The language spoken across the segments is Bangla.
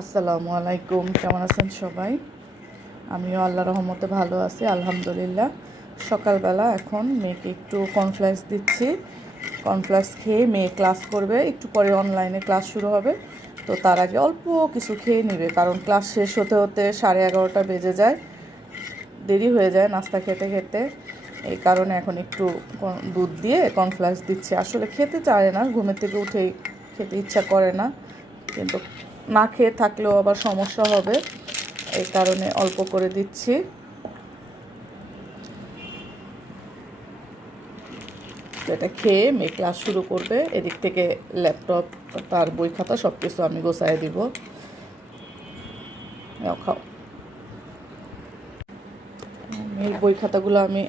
আসসালামু আলাইকুম, কেমন আছেন সবাই? আমিও আল্লাহর রহমতে ভালো আছি আলহামদুলিল্লাহ। সকালবেলা এখন মেয়েকে একটু কর্নফ্লেক্স দিচ্ছি। কর্নফ্লেক্স খেয়ে মেয়ে ক্লাস করবে, একটু পরে অনলাইনে ক্লাস শুরু হবে। তো তার আগে অল্প কিছু খেয়ে নেবে, কারণ ক্লাস শেষ হতে হতে 11:30 বেজে যায়, দেরি হয়ে যায় নাস্তা খেতে খেতে। এই কারণে এখন একটু দুধ দিয়ে কর্নফ্লেক্স দিচ্ছি। আসলে খেতে চায় না, ঘুমের থেকে উঠেই খেতে ইচ্ছা করে না, কিন্তু না খেয়ে থাকলেও আবার সমস্যা হবে, এই কারণে অল্প করে দিচ্ছি। এটা খেয়ে মেয়ে ক্লাস শুরু করবে। এদিক থেকে ল্যাপটপ, তার বই খাতা সব কিছু আমি গোছায় দিব। খাও, মেয়ের বই খাতাগুলো আমি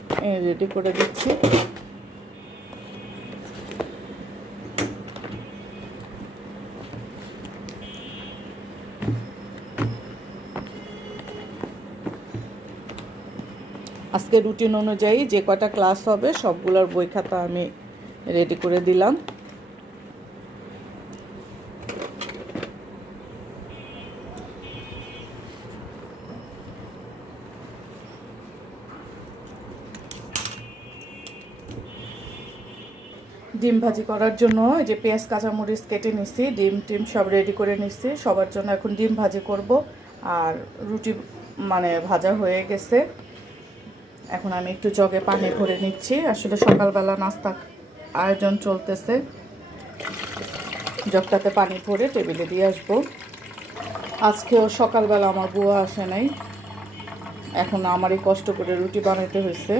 রেডি করে দিচ্ছি। আজকে রুটিন অনুযায়ী যে কয়টা ক্লাস হবে সবগুলোর বই খাতা আমি রেডি করে দিলাম। ডিম ভাজি করার জন্য এই যে পেঁয়াজ কাঁচামরিচ কেটে নিচ্ছি, ডিম টিম সব রেডি করে নিচ্ছি। সবার জন্য এখন ডিম ভাজি করব, আর রুটি ভাজা হয়ে গেছে। এখন আমি একটু জগে পানি ভরে নিচ্ছি। আসলে সকালবেলা নাস্তা আয়োজন চলতেছে, জগটাতে পানি ভরে টেবিলে দিয়ে আসবো। আজকেও সকালবেলা আমার বুয়া আসে নাই, এখন আমারই কষ্ট করে রুটি বানাইতে হয়েছে।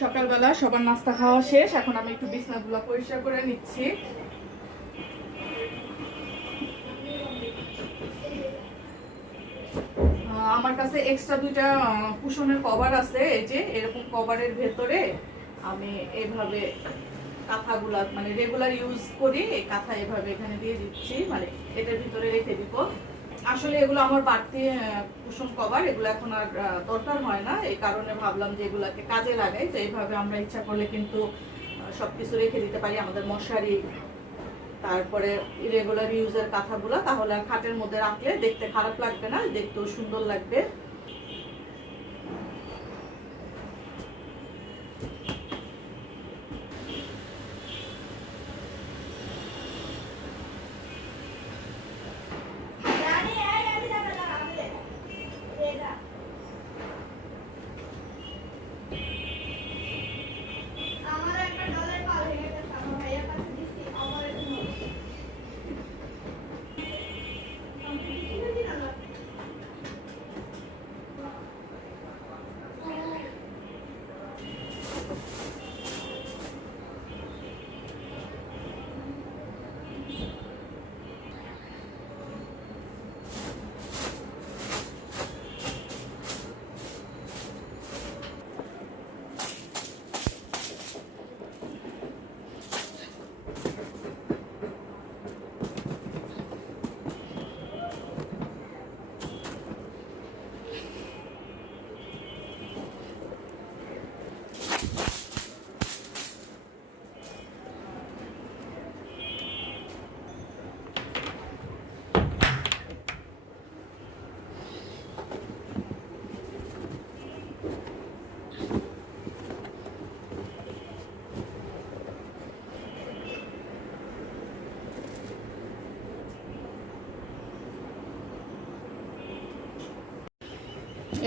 সকালবেলা সবার নাস্তা খাওয়া শেষ, এখন আমি একটু বিছানাগুলো পরিষ্কার করে নিচ্ছি। আমার কাছে এক্সট্রা দুইটা কুশনের কভার আছে, এই যে এরকম কভারের ভেতরে আমি এভাবে কাঁথাগুলা রেগুলার ইউজ করি, এই কাঁথা এভাবে এখানে দিয়ে দিচ্ছি, এটার ভিতরে রেখে দিব। আসলে এগুলো আমার বাড়তি কুশন কভার, এগুলো এখন আর দরকার হয় না, এই কারণে ভাবলাম যে এগুলাকে কাজে লাগাই। তো এইভাবে আমরা ইচ্ছা করলে কিন্তু সবকিছু রেখে দিতে পারি, আমাদের মশারি, তারপরে রেগুলার ইউজের কাঁথাগুলো, তাহলে আর খাটের মধ্যে রাখলে দেখতে খারাপ লাগবে না, দেখতেও সুন্দর লাগবে।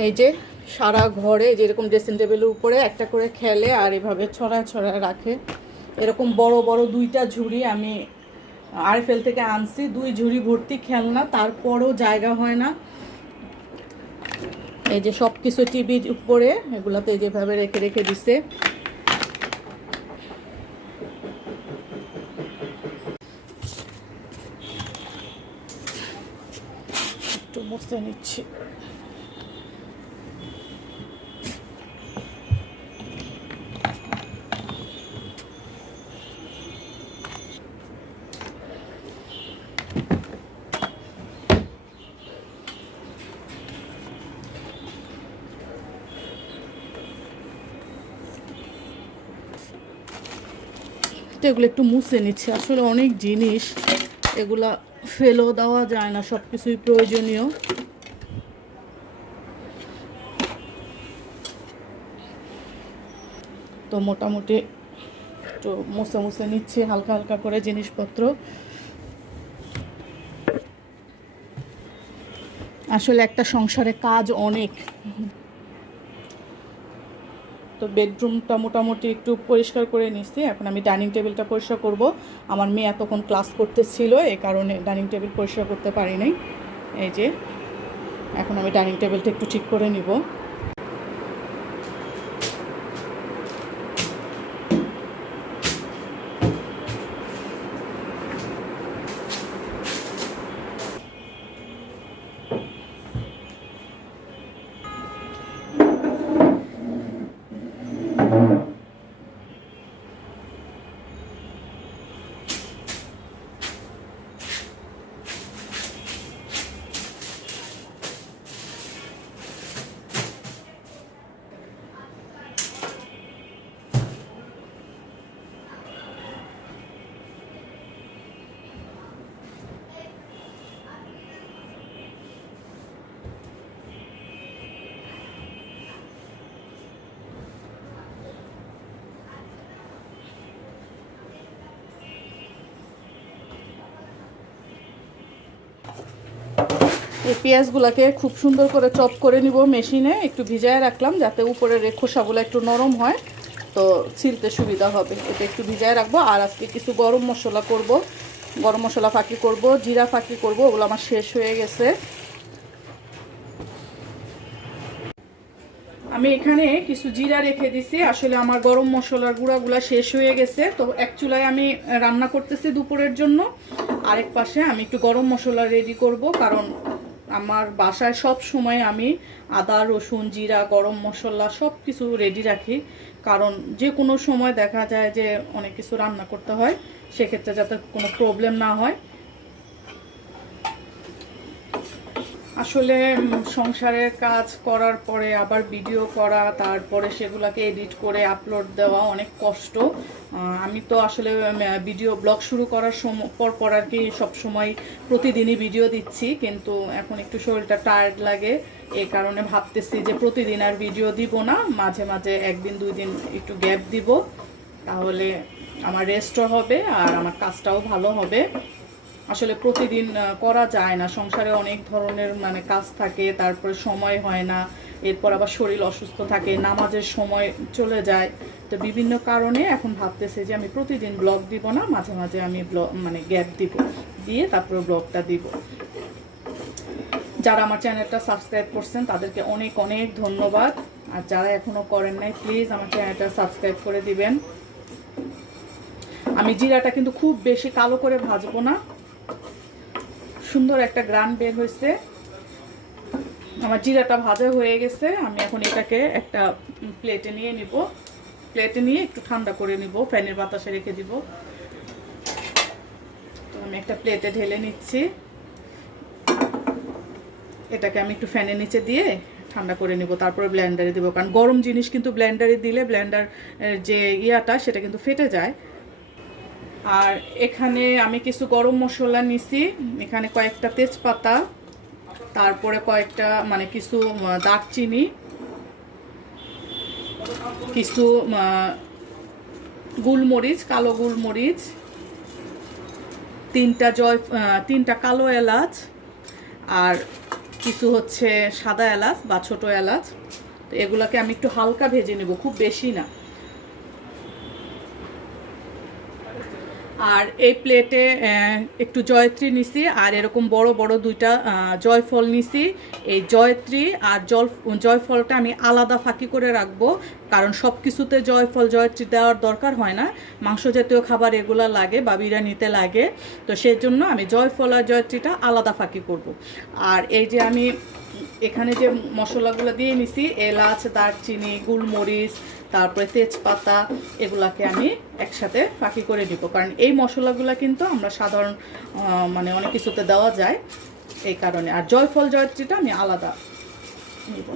এই যে সারা ঘরে যেরকম ড্রেসিং টেবিলের উপরে একটা করে খেলে আর এভাবে ছড়ায় ছড়ায় রাখে, এরকম বড় বড় দুইটা ঝুড়ি আমি আরএফএল থেকে আনছি, 2 ঝুড়ি ভর্তি খেলনা, তারপরও জায়গা হয় না। এই যে সব কিছু টিভির উপরে এগুলাতে যেভাবে রেখে রেখে দিছে। একটু মুছে নিচ্ছি। তো এগুলো একটু মুছে নিচ্ছি, আসলে অনেক জিনিস, এগুলা ফেলেও দেওয়া যায় না, সব কিছুই প্রয়োজনীয়। তো মোটামুটি একটু মুছে মুছে নিচ্ছি হালকা হালকা করে জিনিসপত্র। আসলে একটা সংসারে কাজ অনেক। তো বেডরুমটা মোটামুটি একটু পরিষ্কার করে নিচ্ছি। এখন আমি ডাইনিং টেবিলটা পরিষ্কার করব। আমার মেয়ে এতক্ষণ ক্লাস করতেছিল, এই কারণে ডাইনিং টেবিল পরিষ্কার করতে পারি নাই। এই যে এখন আমি ডাইনিং টেবিলটা একটু ঠিক করে নিব। এই পেঁয়াজগুলোকে খুব সুন্দর করে চপ করে নিব মেশিনে। একটু ভিজায় রাখলাম যাতে উপরের খোসাগুলো একটু নরম হয়, তো ছিলতে সুবিধা হবে। এটা একটু ভিজায় রাখবো। আর আজকে কিছু গরম মশলা করব, গরম মশলা ফাঁকি করব, জিরা ফাঁকি করব। ওগুলো আমার শেষ হয়ে গেছে। আমি এখানে কিছু জিরা রেখে দিছি। আসলে আমার গরম মশলার গুঁড়াগুলা শেষ হয়ে গেছে, তো এক চুলায় আমি রান্না করতেছি দুপুরের জন্য, আরেক পাশে আমি একটু গরম মশলা রেডি করব। কারণ আমার বাসায় সব সময় আমি আদা রসুন জিরা গরম মশলা সব কিছু রেডি রাখি, কারণ যে কোনো সময় দেখা যায় যে অনেক কিছু রান্না করতে হয়, সেক্ষেত্রে যাতে কোনো প্রবলেম না হয়। আসলে সংসারের কাজ করার পরে আবার ভিডিও করা, তারপরে সেগুলোকে এডিট করে আপলোড দেওয়া অনেক কষ্ট। আমি তো আসলে ভিডিও ব্লগ শুরু করার পর আর কি সবসময় প্রতিদিনই ভিডিও দিচ্ছি, কিন্তু এখন একটু শরীরটা টায়ার্ড লাগে, এই কারণে ভাবতেছি যে প্রতিদিন আর ভিডিও দিব না, মাঝে মাঝে একদিন দুই দিন একটু গ্যাপ দিব, তাহলে আমার রেস্টও হবে আর আমার কাজটাও ভালো হবে। আসলে প্রতিদিন করা যায় না, সংসারে অনেক ধরনের মানে কাজ থাকে, তারপরে সময় হয় না, এরপর আবার শরীর অসুস্থ থাকে, নামাজের সময় চলে যায়। তো বিভিন্ন কারণে এখন ভাবতেছি যে আমি প্রতিদিন ব্লগ দিব না, মাঝে মাঝে আমি ব্লগ মানে গ্যাপ দিব, দিয়ে তারপরে ব্লগটা দিব। যারা আমার চ্যানেলটা সাবস্ক্রাইব করছেন তাদেরকে অনেক অনেক ধন্যবাদ, আর যারা এখনও করেন নাই প্লিজ আমার চ্যানেলটা সাবস্ক্রাইব করে দিবেন। আমি জিরাটা কিন্তু খুব বেশি কালো করে ভাজবো না, সুন্দর একটা গ্রান বের হয়েছে। আমার জিরাটা ভাজা হয়ে গেছে। আমি এখন এটাকে একটা প্লেটে নিয়ে নিব, প্লেটে নিয়ে একটু ঠান্ডা করে নিব, ফ্যানের বাতাসে রেখে দিব। তো আমি একটা প্লেটে ঢেলে নিচ্ছি, এটাকে আমি একটু ফ্যানের নিচে দিয়ে ঠান্ডা করে নিব, তারপরে ব্লেন্ডারে দিব। কারণ গরম জিনিস কিন্তু ব্লেন্ডারে দিলে ব্লেন্ডার যে ইয়াটা সেটা কিন্তু ফেটে যায়। আর এখানে আমি কিছু গরম মশলা নিছি, এখানে কয়েকটা তেজপাতা, তারপরে কয়েকটা মানে কিছু দারচিনি, কিছু গোলমরিচ, কালো গোলমরিচ, তিনটা কালো এলাচ, আর কিছু হচ্ছে সাদা এলাচ বা ছোট এলাচ। তো এগুলাকে আমি একটু হালকা ভেজে নেব, খুব বেশি না। আর এই প্লেটে একটু জয়ত্রী নিছি, আর এরকম বড় বড় দুইটা জয়ফল নিছি। এই জয়ত্রী আর জয়ফলটা আমি আলাদা ফাঁকি করে রাখবো, কারণ সব কিছুতে জয়ফল জয়ত্রী দেওয়ার দরকার হয় না, মাংস জাতীয় খাবার এগুলা লাগে বা বিরিয়ানিতে লাগে, তো সেই জন্য আমি জয়ফল আর জয়ত্রীটা আলাদা ফাঁকি করব। আর এই যে আমি এখানে যে মশলাগুলো দিয়ে নিছি, এলাচ দারচিনি গোলমরিচ তারপরে তেজপাতা, এগুলাকে আমি একসাথে ফাঁকি করে দিব, কারণ এই মশলাগুলো কিন্তু আমরা সাধারণ মানে অনেক কিছুতে দেওয়া যায়, এই কারণে। আর জয়ফল জয়ত্রীটা আমি আলাদা নিব।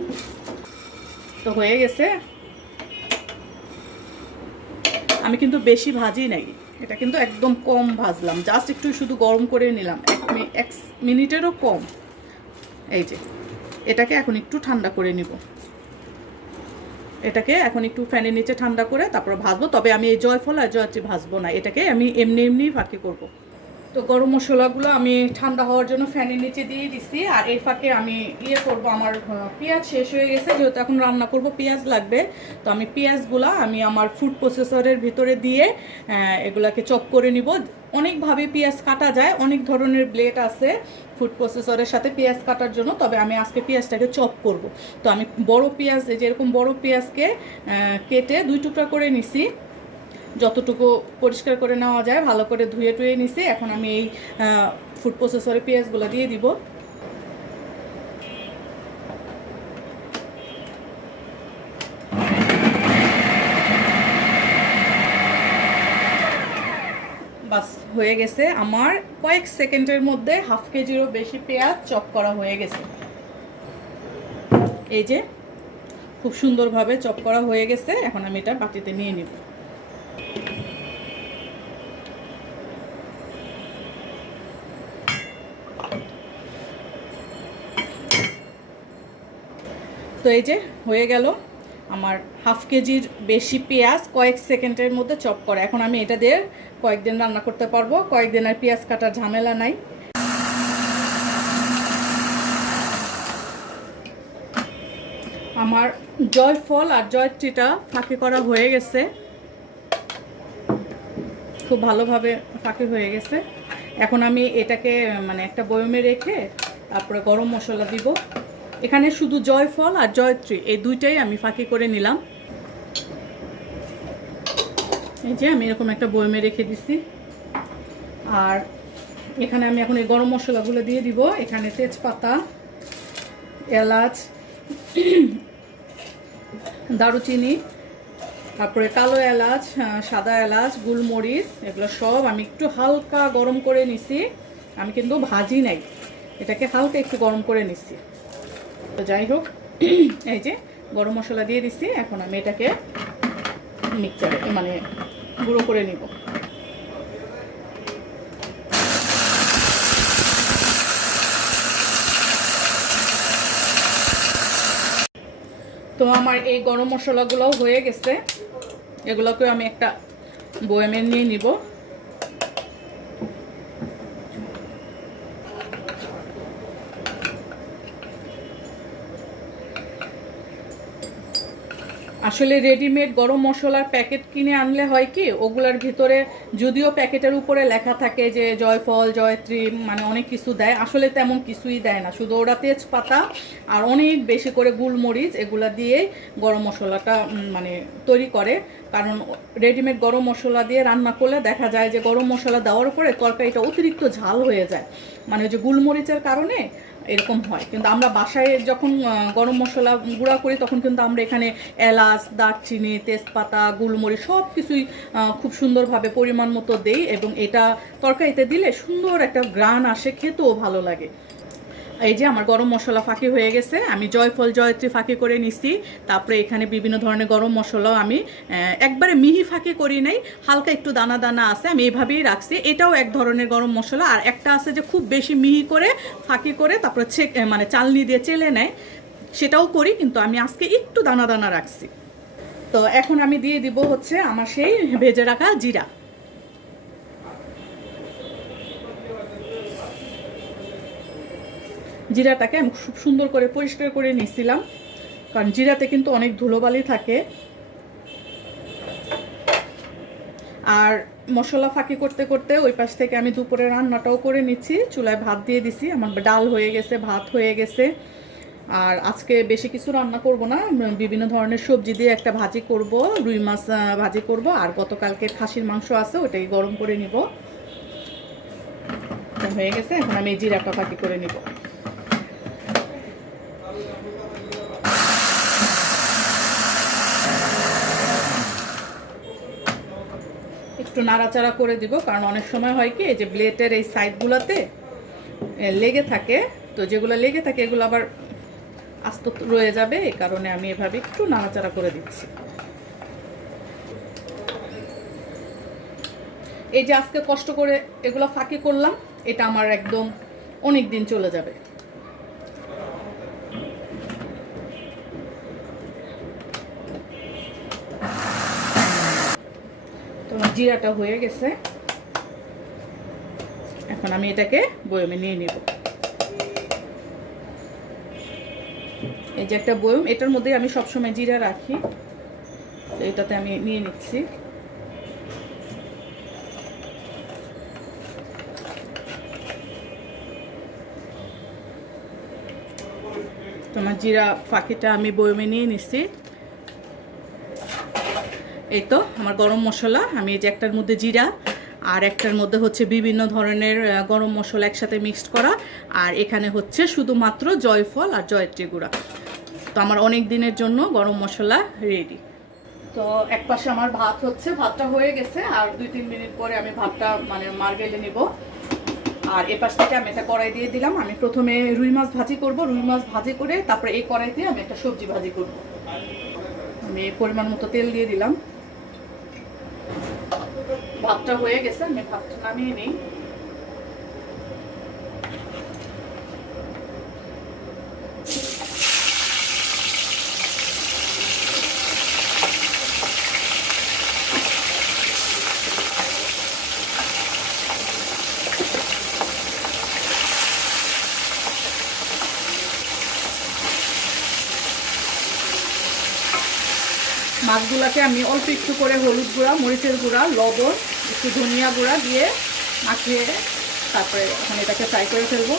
তো হয়ে গেছে, আমি কিন্তু বেশি ভাজি নাই, এটা কিন্তু একদম কম ভাজলাম, জাস্ট একটু শুধু গরম করে নিলাম, 1 মিনিটেরও কম। এই যে এটাকে এখন একটু ঠান্ডা করে নিব, এটাকে এখন একটু ফ্যানের নিচে ঠান্ডা করে তারপর ভাজবো। তবে আমি এই জয়ফল আর জয়ত্রী ভাজবো না, এটাকে আমি এমনি ফাঁকি করব। তো গরম মশলাগুলো আমি ঠান্ডা হওয়ার জন্য ফ্যানের নিচে দিয়ে দিছি। আর এই ফাঁকে আমি করব, আমার পেঁয়াজ শেষ হয়ে গেছে, যেহেতু এখন রান্না করব পেঁয়াজ লাগবে। তো আমি পেঁয়াজগুলো আমি আমার ফুড প্রসেসরের ভিতরে দিয়ে এগুলাকে চপ করে নিব। অনেকভাবে পেঁয়াজ কাটা যায়, অনেক ধরনের ব্লেড আছে ফুড প্রসেসরের সাথে পেঁয়াজ কাটার জন্য, তবে আমি আজকে পেঁয়াজটাকে চপ করব। তো আমি বড় পেঁয়াজ, যেরকম বড় পেঁয়াজকে কেটে 2 টুকরা করে নিছি, যতটুকু পরিষ্কার করে নেওয়া যায় ভালো করে ধুয়ে টুয়ে নিছি। এখন আমি এই ফুড প্রসেসরে পেঁয়াজগুলো দিয়ে দিব। বাস হয়ে গেছে আমার, কয়েক সেকেন্ডের মধ্যে 1/2 কেজিরও বেশি পেঁয়াজ চপ করা হয়ে গেছে। এই যে খুব সুন্দরভাবে চপ করা হয়ে গেছে। এখন আমি এটা বাটিতে নিয়ে নিব। তো এই যে হয়ে গেল আমার 1/2 কেজির বেশি পেঁয়াজ কয়েক সেকেন্ডের মধ্যে চপ করা। এখন আমি এটা দিয়ে কয়েকদিন রান্না করতে পারবো, কয়েকদিন আর পেঁয়াজ কাটার ঝামেলা নাই। আমার জয়ফল আর জয়ত্রীটা ফাঁকি করা হয়ে গেছে, খুব ভালোভাবে ফাঁকি হয়ে গেছে। এখন আমি এটাকে মানে একটা বয়মে রেখে তারপরে গরম মশলা দিব। এখানে শুধু জয়ফল আর জয়ত্রী এই দুইটাই আমি ফাঁকি করে নিলাম। এই যে আমি এরকম একটা বয়মে রেখে দিছি। আর এখানে আমি এখন এই গরম মশলাগুলো দিয়ে দিব। এখানে তেজপাতা, এলাচ, দারুচিনি, তারপরে কালো এলাচ, সাদা এলাচ, গোলমরিচ, এগুলো সব আমি একটু হালকা গরম করে নিছি। আমি কিন্তু ভাজি নাই, এটাকে হালকা একটু গরম করে নিছি। তো যাই হোক, এই যে গরম মশলা দিয়ে দিছি। এখন আমি এটাকে মিক্সারে মানে গুঁড়ো করে নিব। তো আমার এই গরম মশলাগুলোও হয়ে গেছে, এগুলোকে আমি একটা বয়ামে নিয়ে নিব। আসলে রেডিমেড গরম মশলার প্যাকেট কিনে আনলে হয় কি, ওগুলার ভিতরে যদিও প্যাকেটের উপরে লেখা থাকে যে জয়ফল, জয়ত্রী, মানে অনেক কিছু দেয়, আসলে তেমন কিছুই দেয় না। শুধু ওরা তেজপাতা আর অনেক বেশি করে গোলমরিচ এগুলা দিয়েই গরম মশলাটা মানে তৈরি করে। কারণ রেডিমেড গরম মশলা দিয়ে রান্না করলে দেখা যায় যে গরম মশলা দেওয়ার পরে তরকারিটা অতিরিক্ত ঝাল হয়ে যায়, মানে যে গোলমরিচের কারণে এরকম হয়। কিন্তু আমরা বাসায় যখন গরম মশলা গুঁড়া করি তখন কিন্তু আমরা এখানে এলাচ, দারচিনি, তেজপাতা, গোলমরিচ সব কিছুই খুব সুন্দরভাবে পরিমাণ মতো দেই, এবং এটা তরকারিতে দিলে সুন্দর একটা ঘ্রাণ আসে, খেতেও ভালো লাগে। এই যে আমার গরম মশলা ফাঁকি হয়ে গেছে, আমি জয়ফল, জয়ত্রী ফাঁকি করে নিছি। তারপরে এখানে বিভিন্ন ধরনের গরম মশলাও আমি একবারে মিহি ফাঁকি করি নাই, হালকা একটু দানা দানা আছে, আমি এইভাবেই রাখছি। এটাও এক ধরনের গরম মশলা। আর একটা আছে যে খুব বেশি মিহি করে ফাঁকি করে তারপরে মানে চালনি দিয়ে চেলে নেয়, সেটাও করি, কিন্তু আমি আজকে একটু দানা দানা রাখছি। তো এখন আমি দিয়ে দিব হচ্ছে আমার সেই ভেজে রাখা জিরা। জিরাটাকে আমি খুব সুন্দর করে পরিষ্কার করে নিয়েছিলাম, কারণ জিরাতে কিন্তু অনেক ধুলোবালি থাকে। আর মশলা ফাঁকি করতে করতে ওই পাশ থেকে আমি দুপুরে রান্নাটাও করে নিচ্ছি, চুলায় ভাত দিয়ে দিছি, আমার ডাল হয়ে গেছে, ভাত হয়ে গেছে। আর আজকে বেশি কিছু রান্না করব না, বিভিন্ন ধরনের সবজি দিয়ে একটা ভাজি করব, রুই মাছ ভাজি করব, আর গতকালকে খাসির মাংস আছে ওটাই গরম করে নিব। হয়ে গেছে, এখন আমি জিরাটা ফাঁকি করে নিব। একটু নাড়াচাড়া করে দিব, কারণ অনেক সময় হয় কি যে ব্লেডের এই সাইডগুলোতে লেগে থাকে, তো যেগুলো লেগে থাকে এগুলো আবার আস্ত রয়ে যাবে, এই কারণে আমি এভাবে একটু নাড়াচাড়া করে দিচ্ছি। এই যে আজকে কষ্ট করে এগুলো ফাঁকি করলাম, এটা আমার একদম অনেক দিন চলে যাবে। তো জিরাটা হয়ে গেছে, এখন আমি এটাকে বয়মে নিয়ে নিব। এই যে একটা বয়ম, এটার মধ্যে আমি সবসময় জিরা রাখি, তো এটাতে আমি নিয়ে নিচ্ছি। তোমার জিরা ফাঁকিটা আমি বয়মে নিয়ে নিচ্ছি। এই তো আমার গরম মশলা, আমি এই যে একটার মধ্যে জিরা আর একটার মধ্যে হচ্ছে বিভিন্ন ধরনের গরম মশলা একসাথে মিক্সড করা, আর এখানে হচ্ছে শুধুমাত্র জয়ফল আর জয়ত্রী গুঁড়া। তো আমার অনেক দিনের জন্য গরম মশলা রেডি। তো এক পাশে আমার ভাত হচ্ছে, ভাতটা হয়ে গেছে, আর 2-3 মিনিট পরে আমি ভাতটা মানে মারগেলে নিব। আর এ পাশ থেকে আমি একটা কড়াই দিয়ে দিলাম। আমি প্রথমে রুই মাছ ভাজি করব, রুই মাছ ভাজি করে তারপরে এই কড়াইতে আমি একটা সবজি ভাজি করব। আমি পরিমাণ মতো তেল দিয়ে দিলাম। ভাতটা হয়ে গেছে, আমি ভাতটা নামিয়ে নিই। মাছগুলোকে আমি অল্প একটু করে হলুদ গুঁড়া, মরিচের গুঁড়া, লবণ, একটু ধনিয়া গুঁড়া দিয়ে মাখিয়ে তারপরে এখন এটাকে ফ্রাই করে ফেলবো।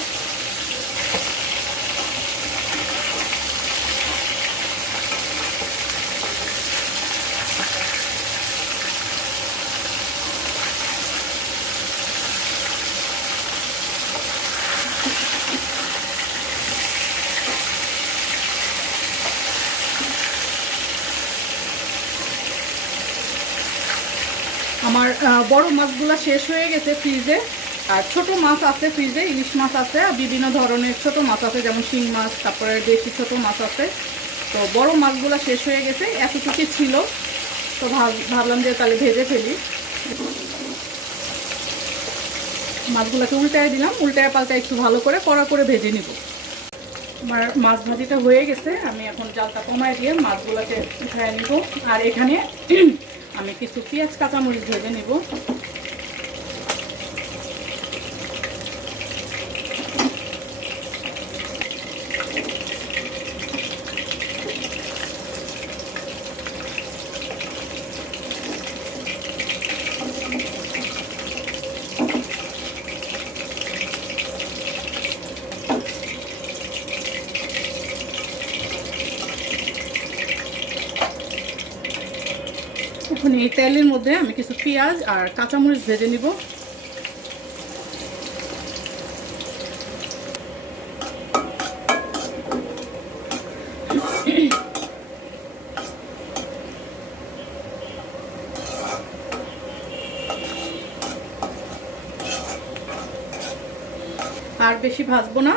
আমার বড় মাছগুলো শেষ হয়ে গেছে ফ্রিজে, আর ছোট মাছ আছে ফ্রিজে, ইলিশ মাছ আছে, আর বিভিন্ন ধরনের ছোট মাছ আছে, যেমন শিং মাছ, তারপরে দেশি ছোট মাছ আছে। তো বড় মাছগুলো শেষ হয়ে গেছে, এতটুকু ছিল, তো ভাবলাম যে তাহলে ভেজে ফেলি। মাছগুলোকে উল্টায় দিলাম, উল্টায় পাল্টায় একটু ভালো করে কড়া করে ভেজে নিব। আমার মাছ ভাজিটা হয়ে গেছে, আমি এখন জালটা কমায় দিয়ে মাছগুলোকে উঠায় নিব। আর এখানে আমি কিছু পেঁয়াজ কাঁচামরিচ ভেজে নিব। এখন এই তেলের মধ্যে আমি কিছু পেঁয়াজ আর কাঁচামরিচ ভেজে নিব। আর বেশি ভাজবো না,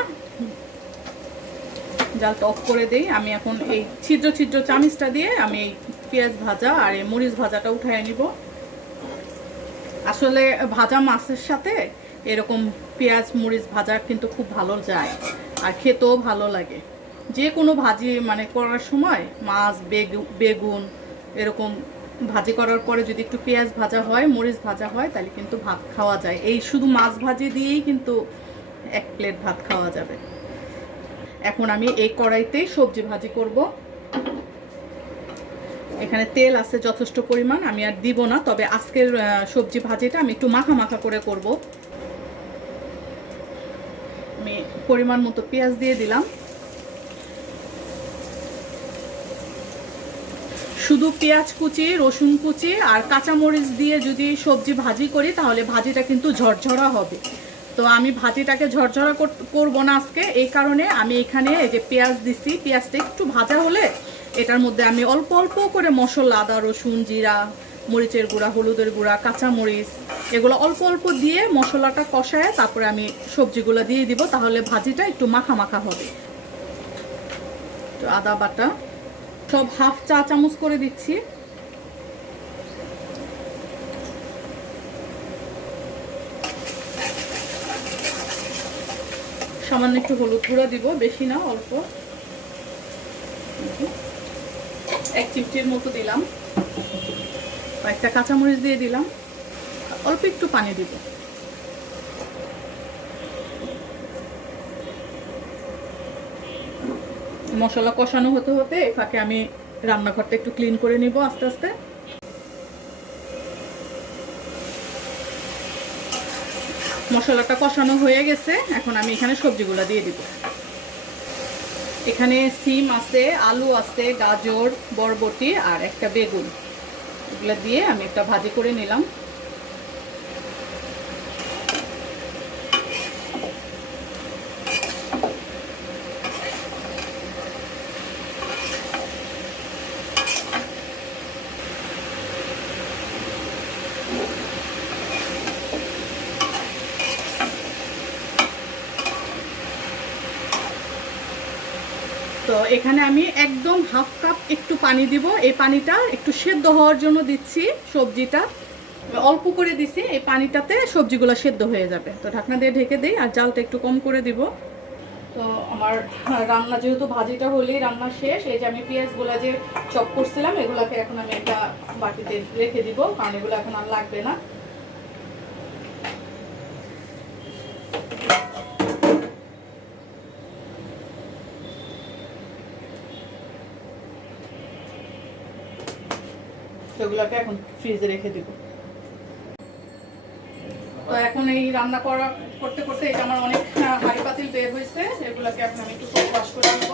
জালটা অফ করে দেই। আমি এখন এই ছিদ্র ছিদ্র চামিচটা দিয়ে আমি এই পেঁয়াজ ভাজা আর এই মরিচ ভাজাটা উঠায় নিব। আসলে ভাজা মাছের সাথে এরকম পেঁয়াজ মরিচ ভাজা কিন্তু খুব ভালো যায়, আর খেতেও ভালো লাগে। যে কোনো ভাজি মানে করার সময় মাছ, বেগুন এরকম ভাজি করার পরে যদি একটু পেঁয়াজ ভাজা হয়, মরিচ ভাজা হয়, তাহলে কিন্তু ভাত খাওয়া যায়। এই শুধু মাছ ভাজি দিয়েই কিন্তু 1 প্লেট ভাত খাওয়া যাবে। এখন আমি এই কড়াইতেই সবজি ভাজি করব। এখানে তেল আছে যথেষ্ট পরিমাণ, আমি আর দিব না, তবে আজকের সবজি ভাজিটা আমি একটু মাখা মাখা করে করব। আমি পরিমাণ মতো পেঁয়াজ দিয়ে দিলাম। শুধু পেঁয়াজ কুচি, রসুন কুচি আর কাঁচামরিচ দিয়ে যদি সবজি ভাজি করি তাহলে ভাজিটা কিন্তু ঝরঝরা হবে। তো আমি ভাজিটাকে ঝরঝরা করব না আজকে, এই কারণে আমি এখানে এই যে পেঁয়াজ দিছি, পেঁয়াজটা একটু ভাজা হলে এটার মধ্যে আমি অল্প অল্প করে মশলা, আদা, রসুন, জিরা, মরিচের গুঁড়া, হলুদের গুঁড়া, কাঁচামরিচ এগুলো অল্প অল্প দিয়ে মশলাটা কষায় তারপরে আমি সবজিগুলো দিয়ে দিব, তাহলে ভাজিটা একটু মাখা মাখা হবে। তো আদা বাটা সব হাফ চা চামচ করে দিচ্ছি। সামান্য একটু হলুদ গুঁড়া দিব, বেশি না, অল্প 1 চিমটির মতো দিলাম। একটা কাঁচামরিচ দিয়ে দিলাম, অল্প একটু পানি দিব। মশলা কষানো হতে হতে এই ফাঁকে আমি রান্নাঘরটা একটু ক্লিন করে নিব আস্তে আস্তে। মশলাটা কষানো হয়ে গেছে, এখন আমি এখানে সবজিগুলো দিয়ে দিব। এখানে সিম আছে, আলু আছে, গাজর, বরবটি আর একটা বেগুন, এগুলো দিয়ে আমি একটা ভাজি করে নিলাম। তো এখানে আমি একদম হাফ কাপ একটু পানি দিব। এই পানিটা একটু সেদ্ধ হওয়ার জন্য দিচ্ছি। সবজিটা অল্প করে দিছি, এই পানিটাতে সবজিগুলো সেদ্ধ হয়ে যাবে। তো ঢাকনা দিয়ে ঢেকে দিই আর জালটা একটু কম করে দিব। তো আমার রান্না যেহেতু ভাজিটা হলেই রান্না শেষ, এই যে আমি পেঁয়াজগুলো যে চপ করছিলাম এগুলাকে এখন আমি একটা বাটিতে রেখে দিব, কারণ এগুলো এখন আর লাগবে না। সেগুলোকে এখন ফ্রিজে রেখে দিব। তো এখন এই রান্না করতে করতে এটা আমার অনেক হাঁড়ি পাতিল বের হয়েছে, এগুলোকে এখন আমি একটু ওয়াশ করে নেব।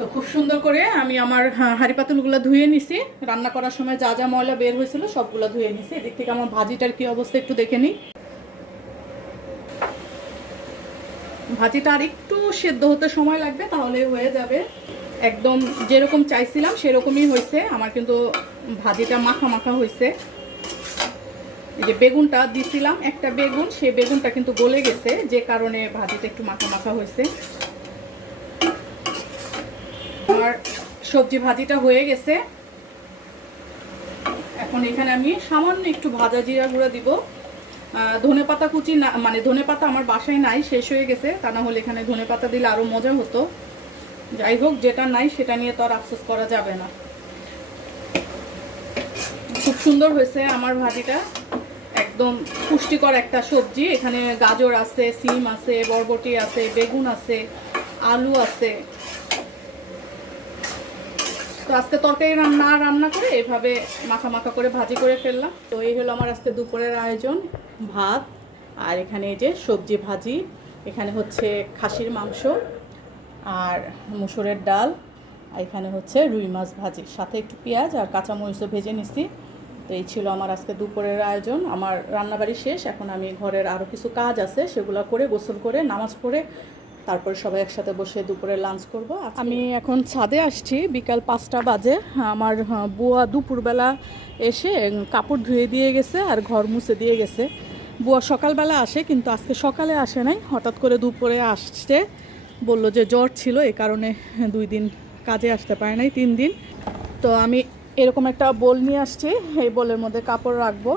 তো খুব সুন্দর করে আমি আমার হাঁড়ি পাতিলগুলো ধুয়ে নিছি। রান্না করার সময় যা যা ময়লা বের হয়েছিল সবগুলো ধুয়ে নিছি। এদিক থেকে আমার ভাজিটার কি অবস্থা একটু দেখে নিই। ভাজিটা আর একটু সেদ্ধ হতে সময় লাগবে, তাহলে হয়ে যাবে। একদম যেরকম চাইছিলাম সেরকমই হয়েছে আমার, কিন্তু ভাজিটা মাখা মাখা হয়েছে। এই যে বেগুনটা দিছিলাম, একটা বেগুন, সেই বেগুনটা কিন্তু গলে গেছে, যে কারণে ভাজিটা একটু মাখা মাখা হয়েছে। আমার সবজি ভাজিটা হয়ে গেছে। এখন এখানে আমি সামান্য একটু ভাজা জিরা গুঁড়া দিব। ধনেপাতা কুচি না, মানে ধনেপাতা আমার বাসায় নাই, শেষ হয়ে গেছে। তা না হলে এখানে ধনেপাতা দিলে আরও মজা হতো। যাই হোক, যেটা নাই সেটা নিয়ে তো আর আফসোস করা যাবে না। খুব সুন্দর হয়েছে আমার ভাজিটা, একদম পুষ্টিকর একটা সবজি। এখানে গাজর আছে, সিম আছে, বরবটি আছে, বেগুন আছে, আলু আছে। তো আজকে তরকারি রান্না করে এভাবে মাখা মাখা করে ভাজি করে ফেললাম। তো এই হলো আমার আজকে দুপুরের আয়োজন, ভাত আর এখানে এই যে সবজি ভাজি, এখানে হচ্ছে খাসির মাংস আর মুসুরের ডাল, আর এখানে হচ্ছে রুই মাছ ভাজি, সাথে একটু পেঁয়াজ আর কাঁচামরিচও ভেজে নিছি। তো এই ছিল আমার আজকে দুপুরের আয়োজন। আমার রান্নাবাড়ি শেষ, এখন আমি ঘরের আরও কিছু কাজ আছে সেগুলো করে গোসল করে নামাজ পড়ে তারপরে সবাই একসাথে বসে দুপুরে লাঞ্চ করব। আমি এখন ছাদে আসছি, বিকাল 5টা বাজে। আমার বুয়া দুপুরবেলা এসে কাপড় ধুয়ে দিয়ে গেছে আর ঘর মুছে দিয়ে গেছে। বুয়া সকালবেলা আসে, কিন্তু আজকে সকালে আসে নাই, হঠাৎ করে দুপুরে আসছে। বললো যে জ্বর ছিল, এই কারণে 2 দিন কাজে আসতে পারে নাই, 3 দিন। তো আমি এরকম একটা বোল নিয়ে আসছি, এই বোলের মধ্যে কাপড় রাখবো।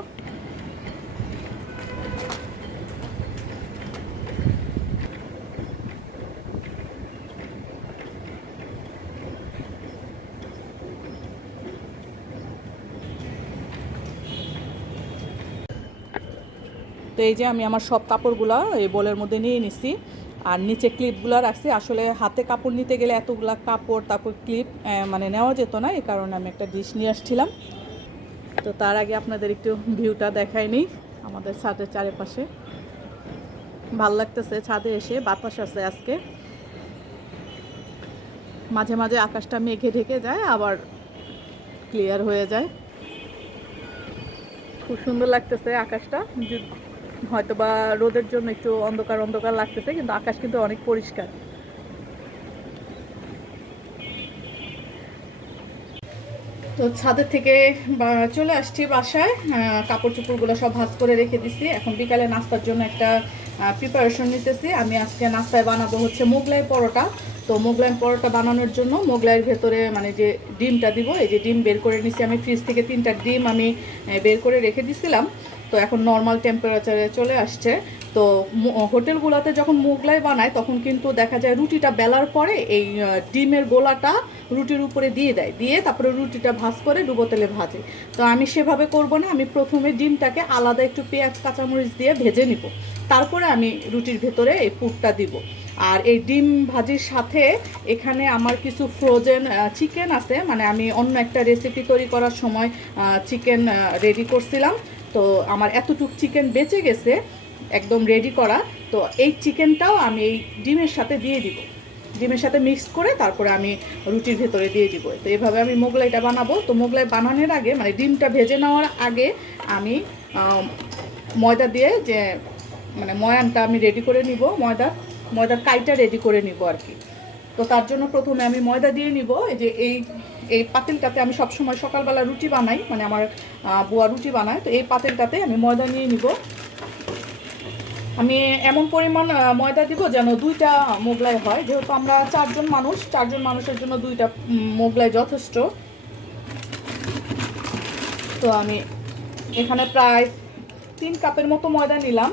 তো এই যে আমি আমার সব কাপড়গুলো এই বোলের মধ্যে নিয়ে নিছি, আর নিচে ক্লিপগুলো রাখছি। আসলে হাতে কাপড় নিতে গেলে এতগুলা কাপড় তারপর ক্লিপ মানে নেওয়া যেত না, এই কারণে আমি একটা ডিশ নিয়ে আসছিলাম। তো তার আগে আপনাদের একটু ভিউটা দেখাইনি আমাদের ছাদের চারিপাশে। ভাল লাগতেছে ছাদে এসে, বাতাস আছে আজকে। মাঝে মাঝে আকাশটা মেঘে ঢেকে যায়, আবার ক্লিয়ার হয়ে যায়। খুব সুন্দর লাগতেছে আকাশটা, হয়তো বা রোদের জন্য একটু অন্ধকার অন্ধকার লাগতেছে, কিন্তু আকাশ কিন্তু অনেক পরিষ্কার। তো ছাদের থেকে চলে আসছি বাসায়, কাপড় চোপড়গুলো সব ভাঁজ করে রেখে দিছি। এখন বিকালে নাস্তার জন্য একটা প্রিপারেশন নিতেছি। আমি আজকে নাস্তায় বানাবো হচ্ছে মোগলাই পরোটা। তো মোগলাই পরোটা বানানোর জন্য মোগলাইয়ের ভেতরে মানে যে ডিমটা দিব, এই যে ডিম বের করে নিছি আমি ফ্রিজ থেকে, 3টা ডিম আমি বের করে রেখে দিছিলাম। তো এখন নর্মাল টেম্পারেচারে চলে আসছে। তো হোটেলগুলোতে যখন মোগলাই বানায় তখন কিন্তু দেখা যায় রুটিটা বেলার পরে এই ডিমের গোলাটা রুটির উপরে দিয়ে দেয়, দিয়ে তারপরে রুটিটা ভাজ করে ডুবো তেলে ভাজে। তো আমি সেভাবে করব না, আমি প্রথমে ডিমটাকে আলাদা একটু পেঁয়াজ কাঁচামরিচ দিয়ে ভেজে নিব, তারপরে আমি রুটির ভেতরে এই পুরটা দিব। আর এই ডিম ভাজির সাথে এখানে আমার কিছু ফ্রোজেন চিকেন আছে, মানে আমি অন্য একটা রেসিপি তৈরি করার সময় চিকেন রেডি করছিলাম। তো আমার এতটুকু চিকেন বেঁচে গেছে একদম রেডি করা। তো এই চিকেনটাও আমি এই ডিমের সাথে দিয়ে দিব, ডিমের সাথে মিক্স করে তারপরে আমি রুটির ভেতরে দিয়ে দিব। তো এইভাবে আমি মোগলাইটা বানাবো। তো মোগলাই বানানোর আগে মানে ডিমটা ভেজে নেওয়ার আগে আমি ময়দা দিয়ে যে মানে ময়ানটা আমি রেডি করে নিব, ময়দার কাইটা রেডি করে নিব আর কি। তো তার জন্য প্রথমে আমি ময়দা দিয়ে নিব। এই যে এই পাতিলটাতে আমি সবসময় সকালবেলা রুটি বানাই, মানে আমার বুয়া রুটি বানায়। তো এই পাতিলটাতে আমি ময়দা নিয়ে নিব। আমি এমন পরিমাণ ময়দা দিব যেন 2টা মোগলাই হয়, যেহেতু আমরা 4জন মানুষের জন্য 2টা মোগলাই যথেষ্ট। তো আমি এখানে প্রায় 3 কাপের মতো ময়দা নিলাম।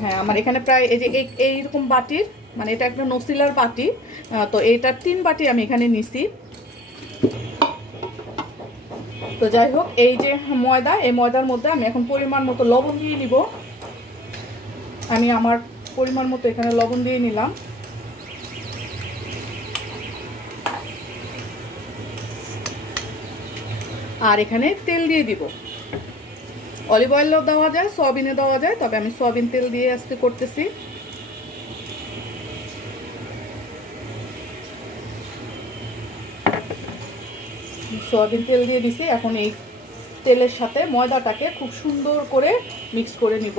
হ্যাঁ, আমার এখানে প্রায় এই যে এইরকম বাটির, মানে এটা একটা নসিলার বাটি, তো এইটার 3 বাটি আমি এখানে নিছি। তো যাই হোক, এই যে ময়দা, এই ময়দার মধ্যে আমি এখন পরিমাণ মতো লবণ দিয়ে নিব। আমি আমার পরিমাণ মতো এখানে লবণ দিয়ে নিলাম। আর এখানে তেল দিয়ে দিব। অলিভ অয়েলও দেওয়া যায়, সয়াবিনে দেওয়া যায়, তবে আমি সয়াবিন তেল দিয়ে আজকে করতেছি। সয়াবিন তেল দিয়ে দিছি। এখন এই তেলের সাথে ময়দাটাকে খুব সুন্দর করে মিক্স করে নিব।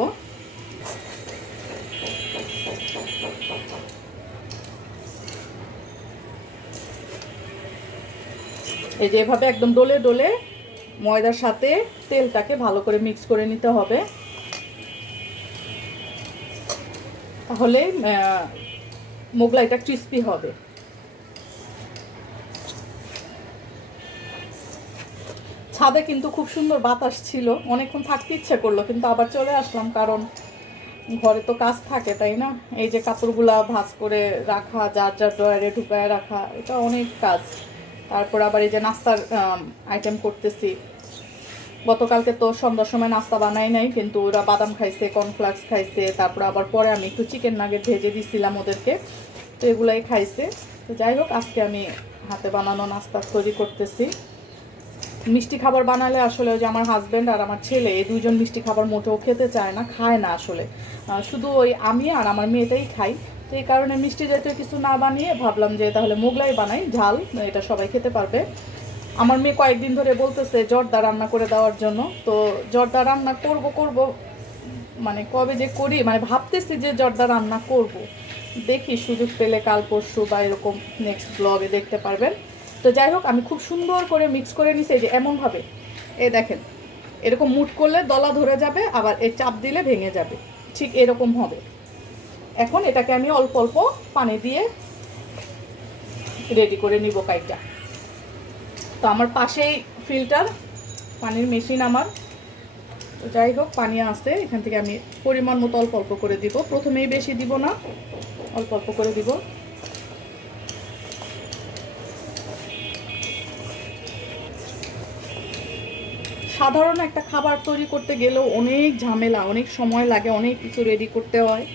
এই যে এভাবে একদম ডলে ডলে ময়দার সাথে তেলটাকে ভালো করে মিক্স করে নিতে হবে, তাহলে মোগলাইটা ক্রিস্পি হবে। ছাদে কিন্তু খুব সুন্দর বাতাস ছিল, অনেকক্ষণ থাকতে ইচ্ছে করলো, কিন্তু আবার চলে আসলাম, কারণ ঘরে তো কাজ থাকে, তাই না? এই যে কাপড়গুলা ভাঁজ করে রাখা, যার যার ড্রয়ারে ঢুকায় রাখা, এটা অনেক কাজ। তারপর আবার এই যে নাস্তার আইটেম করতেছি, গতকালকে তো সন্ধ্যার সময় নাস্তা বানাই নাই, কিন্তু ওরা বাদাম খাইছে, কর্নফ্লেক্স খাইছে, তারপর আবার পরে আমি একটু চিকেন নাগেট ভেজে দিছিলাম ওদেরকে, তো এগুলাই খাইছে। তো যাই হোক, আজকে আমি হাতে বানানো নাস্তা তৈরি করতেছি। মিষ্টি খাবার বানালে আসলে ওই যে আমার হাজব্যান্ড আর আমার ছেলে এই দুইজন মিষ্টি খাবার মোটেও খেতে চায় না, খায় না আসলে, শুধু ওই আমি আর আমার মেয়েটাই খাই। তো এই কারণে মিষ্টি জাতীয় কিছু না বানিয়ে ভাবলাম যে তাহলে মোগলাই বানাই, ঝাল, এটা সবাই খেতে পারবে। আমার মেয়ে কয়েকদিন ধরে বলতেছে জর্দা রান্না করে দেওয়ার জন্য, তো জর্দা রান্না করব মানে কবে যে করি, মানে ভাবতেছি যে জর্দা রান্না করব, দেখি সুযোগ পেলে কাল পরশু বা এরকম নেক্সট ব্লগে দেখতে পারবেন। তো যাই হোক, আমি খুব সুন্দর করে মিক্স করে নিছি, এই যে এমনভাবে, এই দেখেন এরকম মুট করলে দলা ধরে যাবে, আবার এই চাপ দিলে ভেঙে যাবে, ঠিক এরকম হবে। এখন এটাকে আমি অল্প অল্প পানি দিয়ে রেডি করে নিব কাইটা। তো আমার পাশেই ফিল্টার পানির মেশিন আমার। তো যাই হোক, পানি আছে, এখান থেকে আমি পরিমাণ মতো অল্প অল্প করে দিব, প্রথমেই বেশি দিব না, অল্প অল্প করে দিব। সাধারণ একটা খাবার তৈরি করতে গেলেও অনেক ঝামেলা, অনেক সময় লাগে, অনেক কিছু রেডি করতে হয়।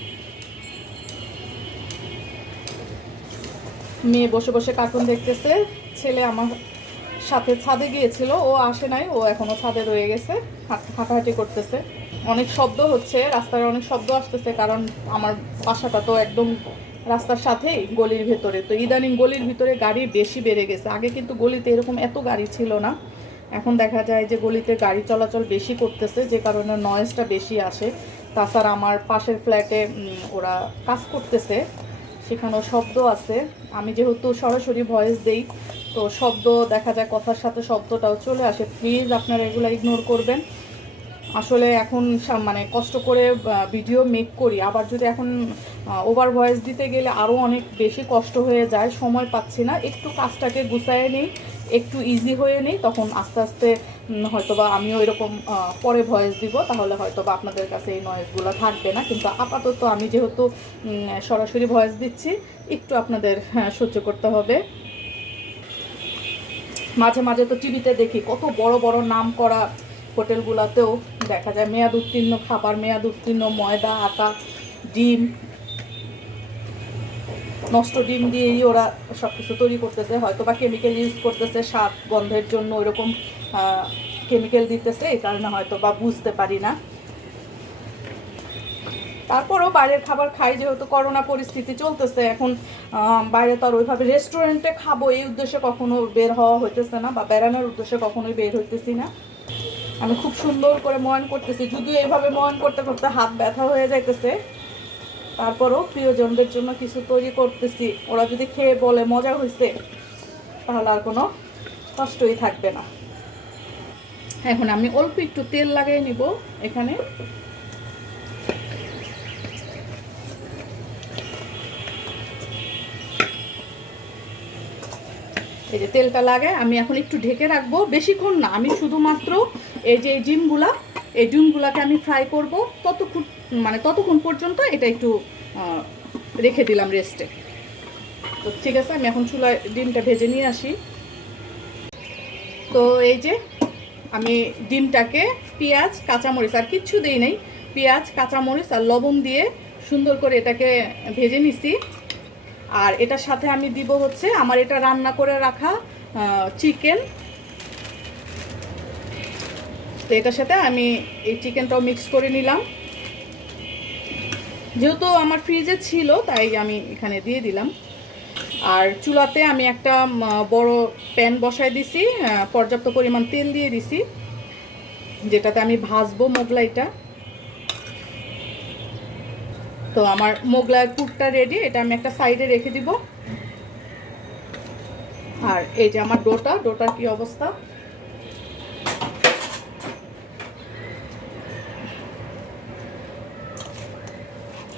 মেয়ে বসে বসে কার্টুন দেখতেছে, ছেলে আমার সাথে ছাদে গিয়েছিল, ও আসে নাই, ও এখনো ছাদে রয়ে গেছে, হাঁটাহাঁটি করতেছে। অনেক শব্দ হচ্ছে, রাস্তায় অনেক শব্দ আসতেছে, কারণ আমার বাসাটা তো একদম রাস্তার সাথেই গলির ভেতরে। তো ইদানিং গলির ভিতরে গাড়ি বেশি বেড়ে গেছে, আগে কিন্তু গলিতে এরকম এত গাড়ি ছিল না, এখন দেখা যায় যে গলিতে গাড়ি চলাচল বেশি করতেছে, যে কারণে নয়েজটা বেশি আসে। তাছাড়া আমার পাশের ফ্ল্যাটে ওরা কাজ করতেছে, সেখানেও শব্দ আছে। আমি যেহেতু সরাসরি ভয়েস দেই, তো শব্দ দেখা যায় কথার সাথে শব্দটাও চলে আসে, প্লিজ আপনারা এগুলো ইগনোর করবেন। আসলে এখন মানে কষ্ট করে ভিডিও মেক করি, আবার যদি এখন ওভার ভয়েস দিতে গেলে আরও অনেক বেশি কষ্ট হয়ে যায়, সময় পাচ্ছি না, একটু কাজটাকে গুছায়ে নিই, একটু ইজি হয়ে নেই, তখন আস্তে আস্তে হয়তোবা আমিও এরকম পরে ভয়েস দিব, তাহলে হয়তোবা আপনাদের কাছে এই নয়েজগুলো থাকবে না। কিন্তু আপাতত আমি যেহেতু সরাসরি ভয়েস দিচ্ছি, একটু আপনাদের সহ্য করতে হবে। মাঝে মাঝে তো টিভিতে দেখি কত বড় বড় নাম করা হোটেলগুলোতেও দেখা যায় মেয়াদ উত্তীর্ণ খাবার, মেয়াদ উত্তীর্ণ ময়দা, আটা, ডিম, নষ্ট ডিম দিয়েই ওরা সব কিছু তৈরি করতেছে, হয়তো বা কেমিক্যাল ইউজ করতেছে স্বাদ গন্ধের জন্য, ওইরকম কেমিক্যাল দিতেছে, এই কারণে হয়তো বা বুঝতে পারি না। তারপরেও বাইরের খাবার খাই, যেহেতু করোনা পরিস্থিতি চলতেছে এখন, বাইরে তো আর ওইভাবে রেস্টুরেন্টে খাবো এই উদ্দেশ্যে কখনো বের হওয়া হইতেছে না, বা বেড়ানোর উদ্দেশ্যে কখনোই বের হইতেছি না। আমি খুব সুন্দর করে ময়ান করতেছি, যদিও এইভাবে ময়ান করতে করতে হাত ব্যথা হয়ে যাইতেছে, তারপরও প্রিয়জনদের জন্য কিছু তৈরি করতেছি, ওরা যদি খেয়ে বলে মজা হয়েছে তাহলে আর কোনো কষ্টই থাকবে না। এখন আমি অল্প একটু তেল লাগিয়ে নিব এখানে। এই যে তেলটা লাগে, আমি এখন একটু ঢেকে রাখবো, বেশিক্ষণ না, আমি শুধুমাত্র এই যে এই ডিমগুলাকে আমি ফ্রাই করব, ততক্ষণ পর্যন্ত এটা একটু রেখে দিলাম রেস্টে। তো ঠিক আছে, আমি এখন চুলায় ডিমটা ভেজে নিয়ে আসি। তো এই যে আমি ডিমটাকে পেঁয়াজ, কাঁচামরিচ আর কিচ্ছু দেই নাই, পেঁয়াজ, কাঁচামরিচ আর লবণ দিয়ে সুন্দর করে এটাকে ভেজে নিছি। আর এটার সাথে আমি দিব হচ্ছে আমার এটা রান্না করে রাখা চিকেন। তো এটার সাথে আমি এই চিকেনটাও মিক্স করে নিলাম, যেহেতু আমার ফ্রিজে ছিল তাই আমি এখানে দিয়ে দিলাম। আর চুলাতে আমি একটা বড় প্যান বসায় দিছি, পর্যাপ্ত পরিমাণ তেল দিয়ে দিছি, যেটাতে আমি ভাজবো মোগলাইটা। তো আমার মোগলাইয়ের পুরটা রেডি, এটা আমি একটা সাইডে রেখে দিব। আর এই যে আমার ডোটার কি অবস্থা,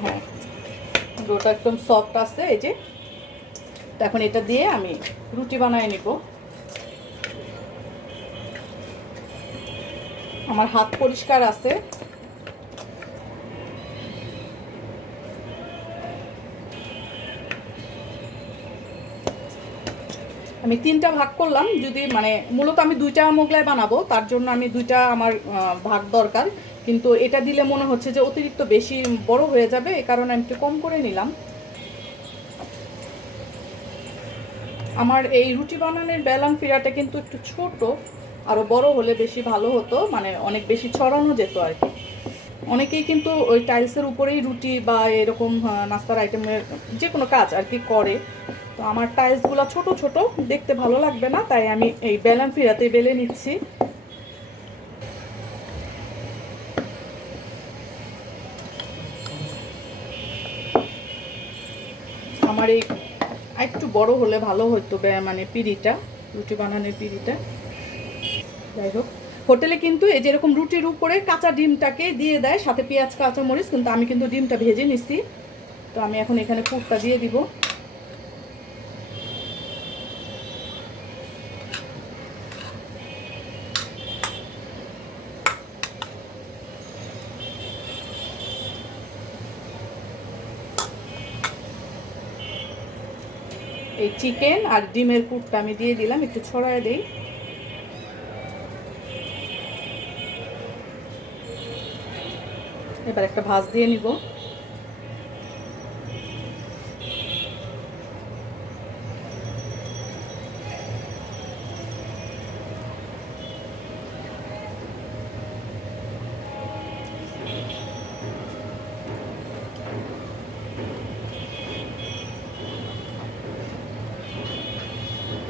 হ্যাঁ ডোটা একদম সফট আছে এই যে। এখন এটা দিয়ে আমি রুটি বানিয়ে নিব। আমার হাত পরিষ্কার আছে, আমি 3টা ভাগ করলাম, যদি মানে মূলত আমি 2টা মোগলাই বানাবো, তার জন্য আমি 2টা আমার ভাগ দরকার, কিন্তু এটা দিলে মনে হচ্ছে যে অতিরিক্ত বেশি বড় হয়ে যাবে, এই কারণে আমি একটু কম করে নিলাম। আমার এই রুটি বানানোর বেলান ফিরাটা কিন্তু একটু ছোট, আরও বড় হলে বেশি ভালো হতো, মানে অনেক বেশি ছড়ানো যেত আর কি। অনেকেই কিন্তু ওই টাইলসের উপরেই রুটি বা এরকম নাস্তার আইটেমের যে কোনো কাজ আর কি করে। তো আমার টাইলসগুলো ছোট ছোট, দেখতে ভালো লাগবে না, তাই আমি এই বেলান ফিরাতে বেলে নিচ্ছি। আমার এই একটু বড় হলে ভালো হতো, মানে পিঁড়িটা, রুটি বানানোর পিঁড়িটা। যাই হোক, হোটেলে কিন্তু এই যেরকম রুটির উপরে কাঁচা ডিমটাকে দিয়ে দেয়, সাথে পেঁয়াজ কাঁচামরিচ, কিন্তু আমি কিন্তু ডিমটা ভেজে নিছি। তো আমি এখন এখানে পুরটা দিয়ে দিব। এই চিকেন আর ডিমের পুরটা আমি দিয়ে দিলাম, একটু ছড়ায় দেই। এবার একটা ভাঁজ দিয়ে নিব।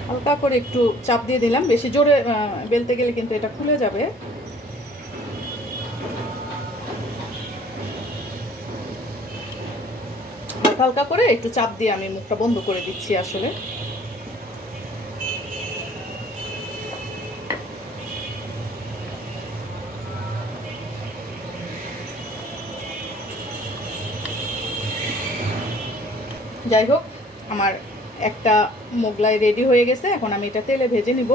হালকা করে একটু চাপ দিয়ে দিলাম, বেশি জোরে বেলতে গেলে কিন্তু এটা খুলে যাবে। হালকা হালকা করে একটু চাপ দিয়ে আমি মুখটা বন্ধ করে দিচ্ছি আসলে। যাই হোক, আমার একটা মোগলাই রেডি হয়ে গেছে, এখন আমি এটা তেলে ভেজে নিব।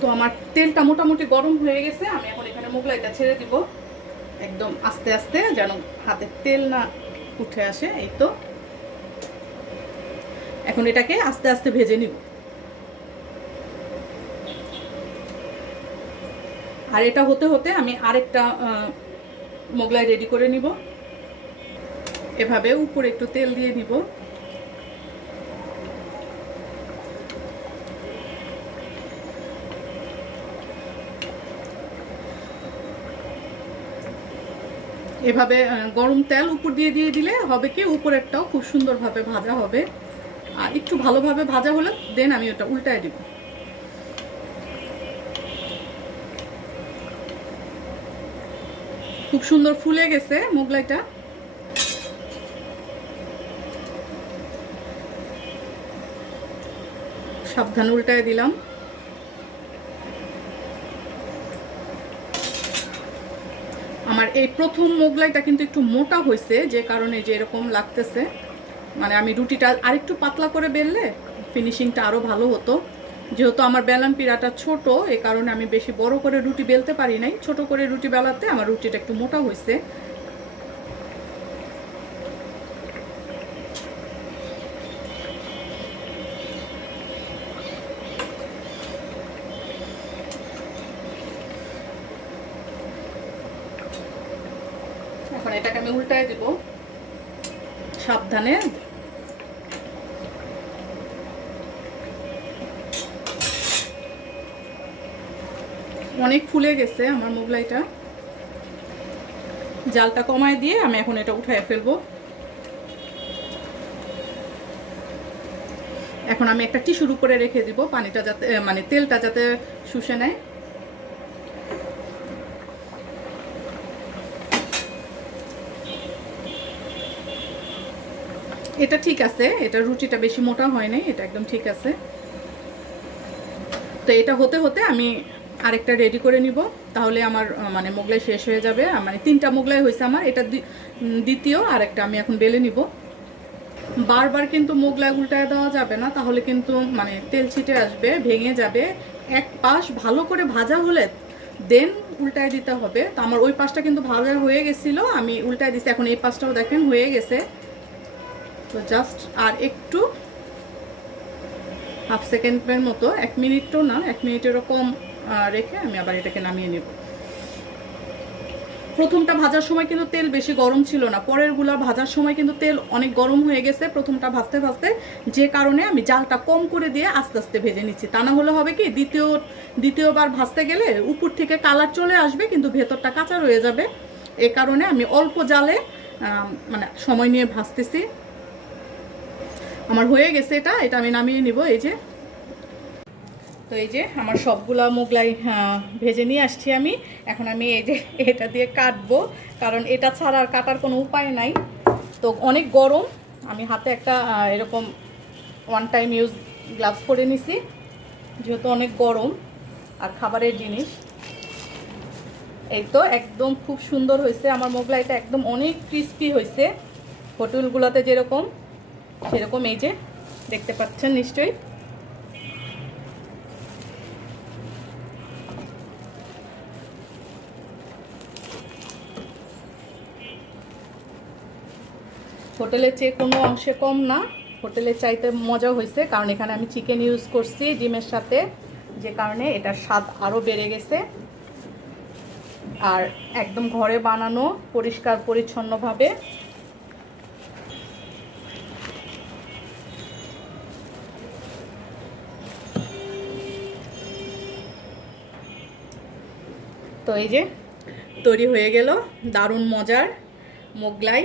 তো আমার তেলটা মোটামুটি গরম হয়ে গেছে, আমি এখন এখানে মোগলাইটা ছেড়ে দিব একদম আস্তে আস্তে, যেন হাতে তেল না উঠে আসে। এই তো, এখন এটাকে আস্তে আস্তে ভেজে নিব। আর এটা হতে হতে আমি আরেকটা মোগলাই রেডি করে নিব। এভাবে উপরে একটু তেল দিয়ে নিব। এভাবে গরম তেল উপর দিয়ে দিলে হবে কি, উপরেরটাও খুব সুন্দরভাবে ভাজা হবে। আর একটু ভালোভাবে ভাজা হলে দেন আমি ওটা উল্টায় দিব। খুব সুন্দর ফুলে গেছে মোগলাইটা। সাবধানে উল্টায় দিলাম। আমার এই প্রথম মোগলাইটা কিন্তু একটু মোটা হয়েছে, যে কারণে যে এরকম লাগতেছে। মানে আমি রুটিটা আরেকটু পাতলা করে বেললে ফিনিশিংটা আরও ভালো হতো। যেহেতু আমার বেলান পিড়াটা ছোট, এই কারণে আমি বেশি বড় করে রুটি বেলতে পারি নাই। ছোট করে রুটি বেলাতে আমার রুটিটা একটু মোটা হয়েছে। এখন এটাকে আমি উল্টায় দিব সাবধানে। অনেক ফুলে গেছে আমার মোগলাইটা। জালটা কমায় দিয়ে আমি এখন এটা উঠায় ফেলবো। এখন আমি একটা টিস্যুর উপরে রেখে দিব, পানিটা যাতে মানে তেলটা যাতে শুষে নেয়। এটা ঠিক আছে, এটা রুটিটা বেশি মোটা হয় নাই, এটা একদম ঠিক আছে। তো এটা হতে হতে আমি আরেকটা রেডি করে নিব, তাহলে আমার মানে মোগলাই শেষ হয়ে যাবে। মানে 3টা মোগলাই হয়েছে আমার, এটা দ্বিতীয় আরেকটা আমি এখন বেলে নিব। বারবার কিন্তু মোগলাই উল্টায় দেওয়া যাবে না, তাহলে কিন্তু মানে তেল ছিটে আসবে, ভেঙে যাবে। এক পাশ ভালো করে ভাজা হলে দেন উল্টায় দিতে হবে। তো আমার ওই পাশটা কিন্তু ভালো হয়ে গেছিলো, আমি উল্টায় দিছি। এখন এই পাশটাও দেখেন হয়ে গেছে। তো জাস্ট আর একটু হাফ সেকেন্ডের মতো, 1 মিনিটও না, 1 মিনিটেরও কম রেখে আমি আবার এটাকে নামিয়ে নেব। প্রথমটা ভাজার সময় কিন্তু তেল বেশি গরম ছিল না, পরেরগুলা ভাজার সময় কিন্তু তেল অনেক গরম হয়ে গেছে প্রথমটা ভাজতে ভাজতে, যে কারণে আমি জালটা কম করে দিয়ে আস্তে আস্তে ভেজে নিচ্ছি। তা না হলে হবে কি, দ্বিতীয়বার ভাজতে গেলে উপর থেকে কালার চলে আসবে কিন্তু ভেতরটা কাঁচা রয়ে যাবে। এ কারণে আমি অল্প জালে মানে সময় নিয়ে ভাজতেছি। আমার হয়ে গেছে, এটা আমি নামিয়ে নিব। এই যে, তো এই যে আমার সবগুলা মোগলাই ভেজে নিয়ে আসছি আমি। এখন আমি এই যে এটা দিয়ে কাটবো, কারণ এটা ছাড়া আর কাটার কোনো উপায় নাই। তো অনেক গরম, আমি হাতে একটা এরকম ওয়ান টাইম ইউজ গ্লাভস পরে নিছি, যেহেতু অনেক গরম আর খাবারের জিনিস। এই তো একদম খুব সুন্দর হয়েছে আমার মোগলাইটা, একদম অনেক ক্রিস্পি হয়েছে, হোটেলগুলোতে যেরকম সেরকম। এই যে দেখতে পাচ্ছেন নিশ্চয়ই। হোটেলের চেয়ে কোনো অংশে কম না, হোটেলের চাইতে মজা হয়েছে, কারণ এখানে আমি চিকেন ইউজ করছি ডিমের সাথে, যে কারণে এটার স্বাদ আরও বেড়ে গেছে। আর একদম ঘরে বানানো পরিষ্কার পরিচ্ছন্নভাবে। তো এই যে তৈরি হয়ে গেল দারুণ মজার মোগলাই।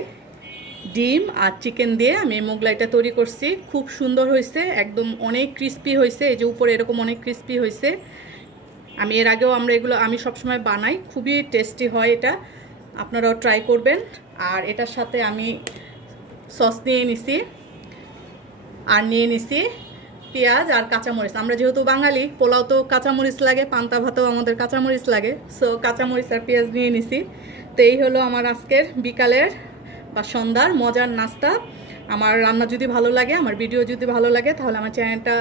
ডিম আর চিকেন দিয়ে আমি মোগলাইটা তৈরি করছি, খুব সুন্দর হয়েছে, একদম অনেক ক্রিস্পি হয়েছে। এই যে উপরে এরকম অনেক ক্রিস্পি হয়েছে। আমি এর আগেও আমি সবসময় বানাই, খুবই টেস্টি হয় এটা, আপনারাও ট্রাই করবেন। আর এটার সাথে আমি সস নিয়ে নিছি, আর নিয়ে নিছি পেঁয়াজ আর কাঁচামরিচ। আমরা যেহেতু বাঙালি, পোলাও তো কাঁচামরিচ লাগে, পান্তা ভাতেও আমাদের কাঁচামরিচ লাগে, সো কাঁচামরিচ আর পেঁয়াজ নিয়ে নিছি। তো এই হলো আমার আজকের বিকালের বা সন্ধ্যার মজার নাস্তা। আমার রান্না যদি ভালো লাগে, আমার ভিডিও যদি ভালো লাগে, তাহলে আমার চ্যানেলটা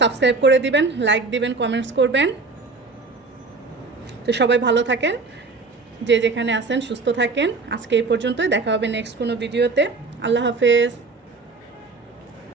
সাবস্ক্রাইব করে দিবেন, লাইক দিবেন, কমেন্টস করবেন। তো সবাই ভালো থাকেন, যে যেখানে আছেন সুস্থ থাকেন। আজকে এই পর্যন্তই, দেখা হবে নেক্সট কোনো ভিডিওতে। আল্লাহ হাফেজ।